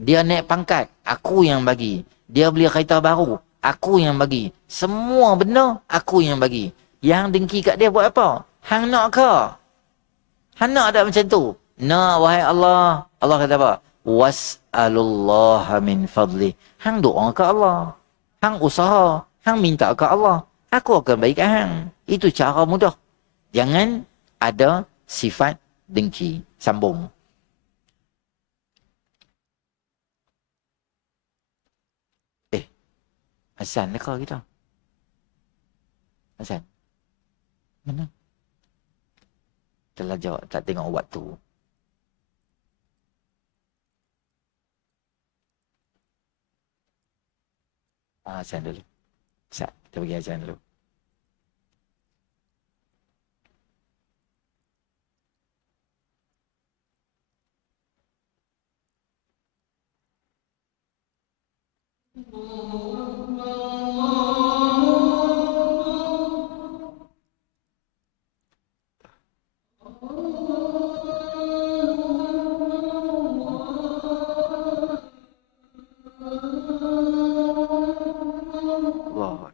Dia naik pangkat, aku yang bagi. Dia beli kereta baru, aku yang bagi. Semua benda, aku yang bagi. Yang dengki kat dia buat apa? Hang nak ke? Hang nak tak macam tu? Nak, wahai Allah. Allah kata apa? Was'alullaha min fadli. Hang doa ke Allah. Hang usaha. Hang minta ke Allah. Aku akan baik hang. Itu cara mudah. Jangan ada sifat dengki. Sambung. Azan dekat kita. Azan. Mana? Telah jawab, tak tengok waktu. Azan dulu. Kita bagi azan dulu. Allah.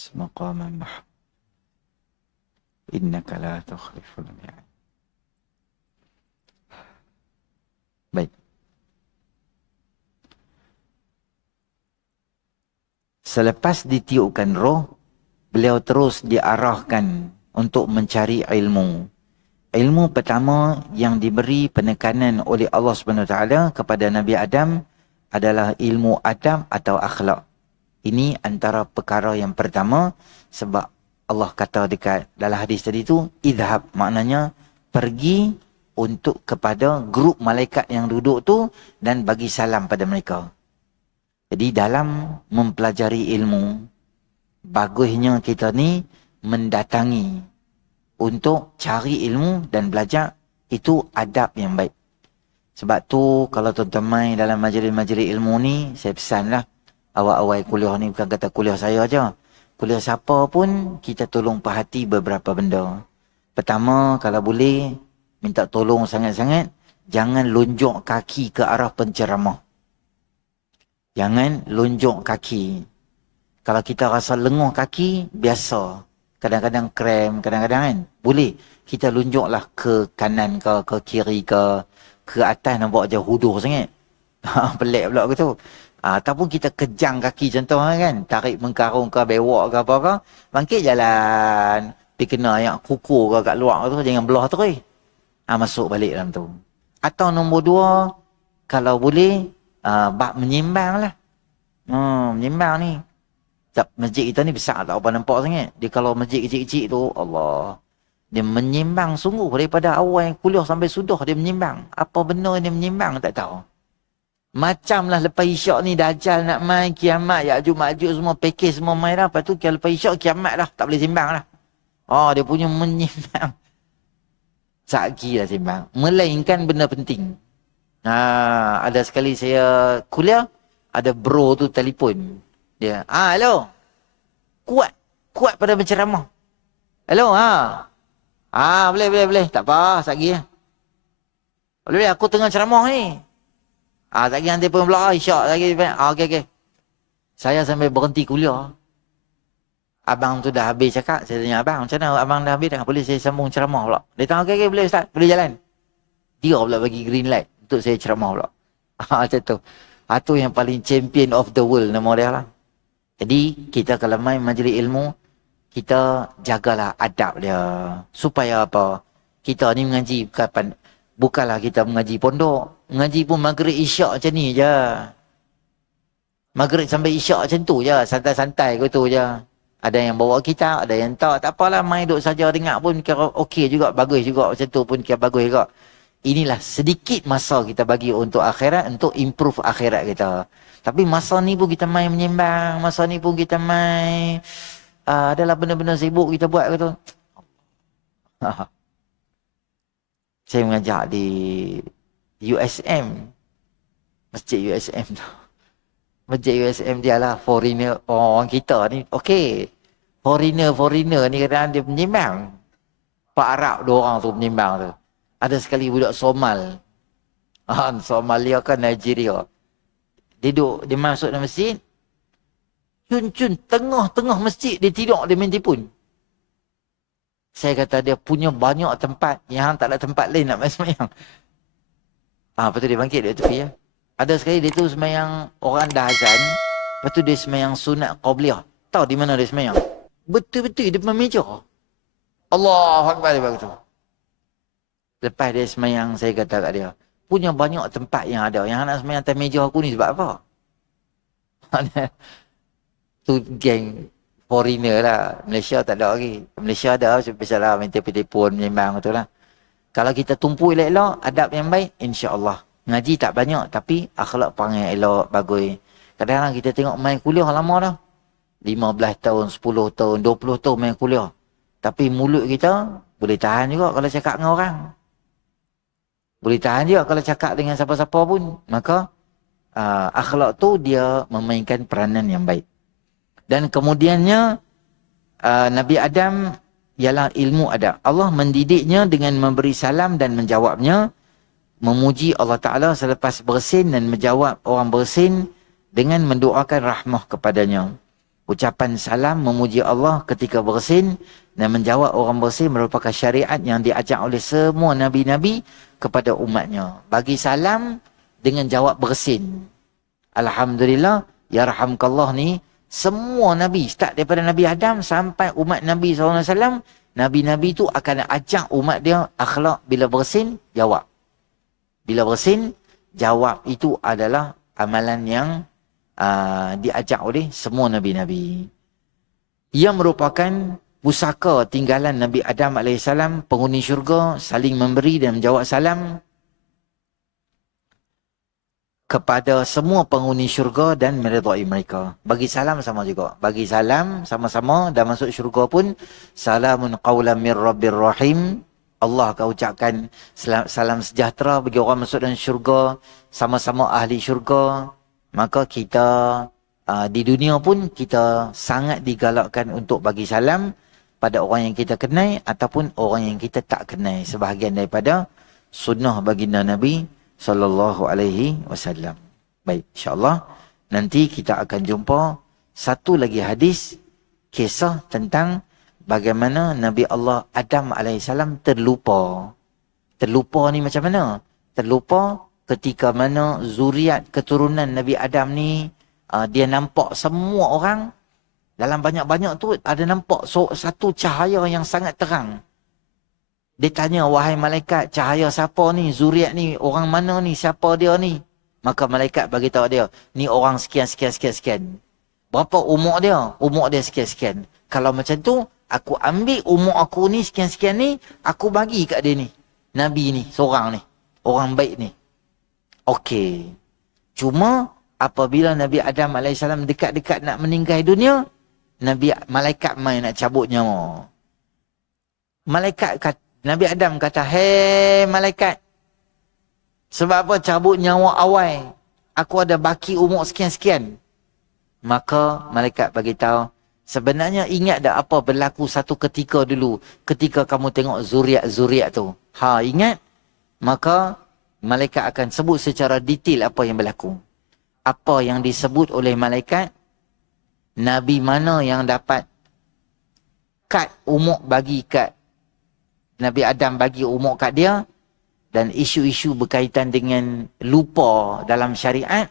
وابعث مقاما محمودا إنك لا تخلف الميعاد. Baik. Selepas ditiupkan roh, beliau terus diarahkan untuk mencari ilmu. Ilmu pertama yang diberi penekanan oleh Allah SWT kepada Nabi Adam adalah ilmu adab atau akhlak. Ini antara perkara yang pertama, sebab Allah kata dekat dalam hadis tadi tu, idhab, maknanya pergi untuk kepada grup malaikat yang duduk tu dan bagi salam pada mereka. Jadi dalam mempelajari ilmu, bagusnya kita ni mendatangi untuk cari ilmu dan belajar, itu adab yang baik. Sebab tu kalau tuan-tuan main dalam majlis-majlis ilmu ni, saya pesanlah awal-awal kuliah ni, bukan kata kuliah saya aja, kuliah siapa pun kita tolong perhati beberapa benda. Pertama, kalau boleh minta tolong sangat-sangat, jangan lonjok kaki ke arah penceramah. Jangan lonjok kaki. Kalau kita rasa lenguh kaki, biasa. Kadang-kadang krem, kadang-kadang kan. Boleh. Kita lonjoklah ke kanan ke kiri ke atas, nampak je hudur sangat. Pelik pula gitu. Ataupun kita kejang kaki contoh kan. Tarik mengkarung ke, bewak ke apa ke. Bangkit jalan. Pergi kena yang kuku ke kat luar tu. Jangan belah terus. Masuk balik dalam tu. Atau nombor dua, kalau boleh, bab menyimbang lah. Menyimbang ni. Masjid kita ni besar, tak apa nampak sangat. Dia kalau masjid kecil-kecil tu, Allah. Dia menyimbang sungguh daripada awal kuliah sampai sudah dia menyimbang. Apa benda dia menyimbang tak tahu. Macamlah lepas isyak ni Dajjal nak main, kiamat, Ya'juj Ma'juj semua package semua main dah. Lepas tu lepas isyak kiamat dah, tak boleh simbang dah. Dia punya menyimbang. Sakit lah simbang. Melainkan benda penting. Ada sekali saya kuliah, ada bro tu telefon. Dia, hello. Kuat pada berceramah. Hello, boleh. Tak apa, satgi lah. Boleh, aku tengah ceramah ni. Satgi nanti pun pula, isyak lagi. Okey. Saya sampai berhenti kuliah. Abang tu dah habis cakap. Saya tanya, abang, macam mana abang dah habis dah? Boleh saya sambung ceramah pula? Dia kata, okey, boleh Ustaz. Boleh jalan. Dia pula bagi green light untuk saya ceramah pula. Macam tu. Itu yang paling champion of the world nama dia lah. Jadi, kita kalau main majlis ilmu, kita jagalah adab dia. Supaya apa? Kita ni mengaji, bukanlah kita mengaji pondok. Mengaji pun maghrib isyak macam ni je. Maghrib sampai isyak macam tu je. Santai-santai gitu je. Ada yang bawa kita, ada yang tak. Tak apalah, main duduk saja dengar pun kira okey juga, bagus juga. Macam tu pun kira bagus juga. Inilah sedikit masa kita bagi untuk akhirat, untuk improve akhirat kita. Tapi masa ni pun kita main menyimbang, masa ni pun kita main adalah benda-benda sibuk kita buat gitu. Saya mengajar di USM. Masjid USM tu. Masjid USM dia lah foreigner, orang kita ni. Okey. Foreigner ni kadang dia menyimbang. Pak Arab dua orang tu menyimbang tu. Ada sekali budak Somal. Somalia kan Nigeria. Dia masuk dalam masjid. Cun, tengah-tengah masjid dia tidur, dia main tipun. Saya kata dia punya banyak tempat yang tak ada tempat lain nak main semayang. Lepas tu dia bangkit dia tepi ya. Ada sekali dia tu semayang orang dah azan. Lepas tu dia semayang sunat qabliyah. Tahu di mana dia semayang? Betul-betul di depan meja. Allahu Akbar dia begitu. Lepas dia semayang, saya kata kat dia, punya banyak tempat yang ada. Yang nak semayang atas meja aku ni sebab apa? Tu geng foreigner lah. Malaysia tak ada lagi. Malaysia ada, biasalah main tepi-tepun, menyembang tu lah. Kalau kita tumpu elok-elok, adab yang baik, insya-Allah. Ngaji tak banyak, tapi akhlak perangai elok, bagus. Kadang-kadang kita tengok main kuliah lama dah. 15 tahun, 10 tahun, 20 tahun main kuliah. Tapi mulut kita boleh tahan juga kalau cakap dengan orang. Boleh tahan juga kalau cakap dengan siapa-siapa pun. Maka akhlak tu dia memainkan peranan yang baik. Dan kemudiannya Nabi Adam ialah ilmu adab. Allah mendidiknya dengan memberi salam dan menjawabnya. Memuji Allah Ta'ala selepas bersin dan menjawab orang bersin dengan mendoakan rahmah kepadanya. Ucapan salam memuji Allah ketika bersin dan menjawab orang bersin merupakan syariat yang diajak oleh semua Nabi-Nabi kepada umatnya. Bagi salam dengan jawab bersin. Alhamdulillah, yarhamkallah ni, semua Nabi, start daripada Nabi Adam sampai umat Nabi SAW, Nabi-Nabi tu akan ajak umat dia akhlak bila bersin, jawab. Bila bersin, jawab itu adalah amalan yang diajak oleh semua Nabi-Nabi. Ia merupakan pusaka tinggalan Nabi Adam AS, penghuni syurga, saling memberi dan menjawab salam kepada semua penghuni syurga dan meridai mereka. Bagi salam sama juga. Bagi salam sama-sama dan masuk syurga pun, salamun qawlan min rabbir rahim. Allah akan ucapkan salam sejahtera bagi orang masuk dalam syurga, sama-sama ahli syurga. Maka kita di dunia pun kita sangat digalakkan untuk bagi salam pada orang yang kita kenal ataupun orang yang kita tak kenal. Sebahagian daripada sunnah baginda Nabi SAW. Baik, insyaAllah nanti kita akan jumpa satu lagi hadis, kisah tentang bagaimana Nabi Allah Adam AS terlupa. Terlupa ni macam mana? Terlupa ketika mana zuriat keturunan Nabi Adam ni, dia nampak semua orang, dalam banyak-banyak tu ada nampak satu cahaya yang sangat terang. Dia tanya, wahai malaikat, cahaya siapa ni? Zuriat ni, orang mana ni? Siapa dia ni? Maka malaikat bagi tahu dia, ni orang sekian. Berapa umur dia? Umur dia sekian. Kalau macam tu, aku ambil umur aku ni sekian ni, aku bagi kat dia ni. Nabi ni, seorang ni. Orang baik ni. Okey. Cuma, apabila Nabi Adam AS dekat-dekat nak meninggal dunia, malaikat main nak cabut nyawa. Nabi Adam kata, hei malaikat, sebab apa cabut nyawa awal? Aku ada baki umur sekian-sekian. Maka malaikat bagi tahu, sebenarnya ingat tak apa berlaku satu ketika dulu, ketika kamu tengok zuriat-zuriat tu? Ingat? Maka malaikat akan sebut secara detail apa yang berlaku. Apa yang disebut oleh malaikat, Nabi mana yang dapat kad umur bagi kat Nabi Adam, bagi umur kat dia, dan isu-isu berkaitan dengan lupa dalam syariat,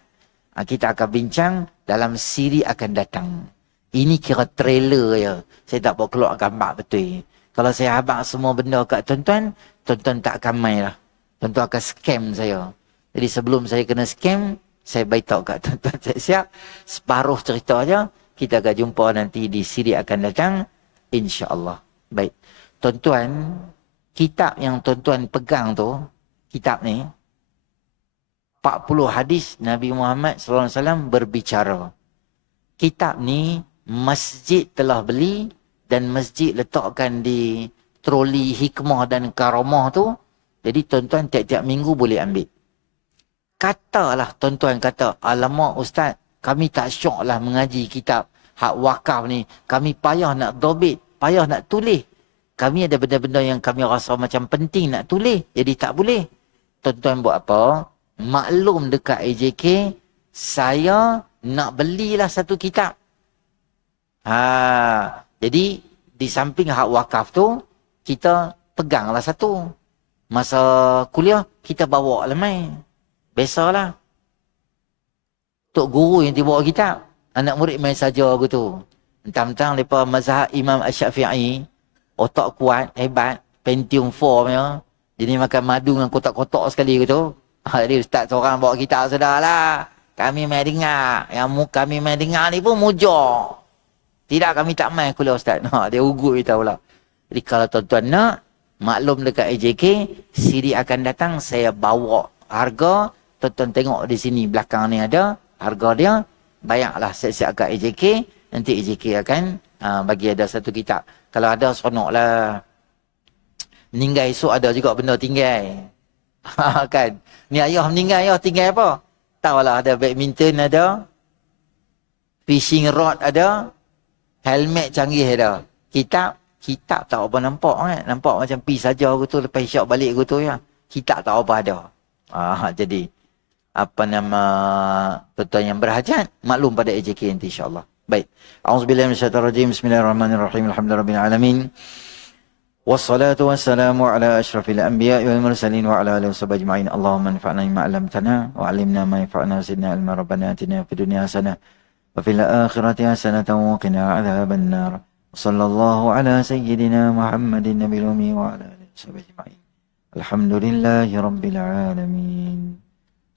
kita akan bincang dalam siri akan datang. Ini kira trailer ya. Saya tak bawa keluar gambar betul. Kalau saya habaq semua benda kat tuan-tuan, tuan-tuan tak akan main lah. Tuan-tuan akan scam saya. Jadi sebelum saya kena scam, saya beritahu kat tuan-tuan, saya siap. Separuh cerita aja. Kita akan jumpa nanti di siri akan datang, insya-Allah. Baik. Tuan-tuan, kitab yang tuan-tuan pegang tu, kitab ni, 40 hadis Nabi Muhammad SAW berbicara. Kitab ni, masjid telah beli dan masjid letakkan di troli hikmah dan karamah tu. Jadi tuan-tuan tiap-tiap minggu boleh ambil. Katalah tuan-tuan kata, alamak ustaz, kami tak syok lah mengaji kitab hak wakaf ni. Kami payah nak dobit, payah nak tulis. Kami ada benda-benda yang kami rasa macam penting nak tulis. Jadi tak boleh. Tuan-tuan buat apa? Maklum dekat AJK, saya nak belilah satu kitab. Jadi di samping hak wakaf tu, kita peganglah satu. Masa kuliah, kita bawa lah main. Biasalah. Tok guru yang dibawa kitab, anak murid main saja gitu. Entang-entang lepas mazhab Imam Asy-Syafi'i, otak kuat, hebat, Pentium 4 punya. Jadi makan madu dengan kotak-kotak sekali gitu. Jadi ustaz seorang bawa kitab, sudahlah. Kami main dengar. Yang kami main dengar ni pun mujur. Tidak, kami tak main kuliah ustaz. Dia ugut kita pula. Jadi kalau tuan-tuan nak, maklum dekat AJK, siri akan datang, saya bawa harga. Tuan-tuan tengok di sini, belakang ni ada harga dia. Bayarlah siap-siap kat AJK. Nanti AJK akan bagi ada satu kitab. Kalau ada, seronok lah. Meninggal esok ada juga benda tinggal. Kan? Ni ayah meninggal, ayah tinggal apa? Tahulah, ada badminton ada. Fishing rod ada. Helmet canggih ada. Kitab tak apa nampak kan? Nampak macam pi saja gitu, lepas isyak balik gitu ya. Kitab tak apa ada. Jadi, apa nama tuan-tuan yang berhajat, maklum pada AJK nanti insya-Allah. Baik. A'udzubillahi minasyaitonir rajim. Bismillahirrahmanirrahim. Alhamdulillahirabbil alamin. Wassalatu wassalamu ala asyrafil anbiya'i wal mursalin wa ala alihi washabihi ajma'in. Allahumma anfa'na bima 'allamtana wa 'allimna ma yanfa'una zidna ilma rabbana atina fid dunya hasanah wa fil akhirati hasanatan wa qina 'adzaban nar. Sallallahu ala sayyidina Muhammadin nabiyil ummi wa ala alihi washabihi ajma'in. Alhamdulillahi rabbil alamin.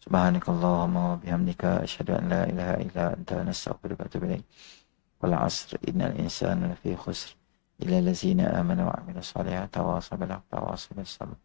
Subhanakallahumma wa bihamdika asyhadu an la ilaha illa anta nastaghfiruka wa atubu ilaik. Wal 'asr innal insana lafi khusr illa allazina amanu wa 'amilus solihati wa tawasaw bil haqqi wa tawasaw bis sabr.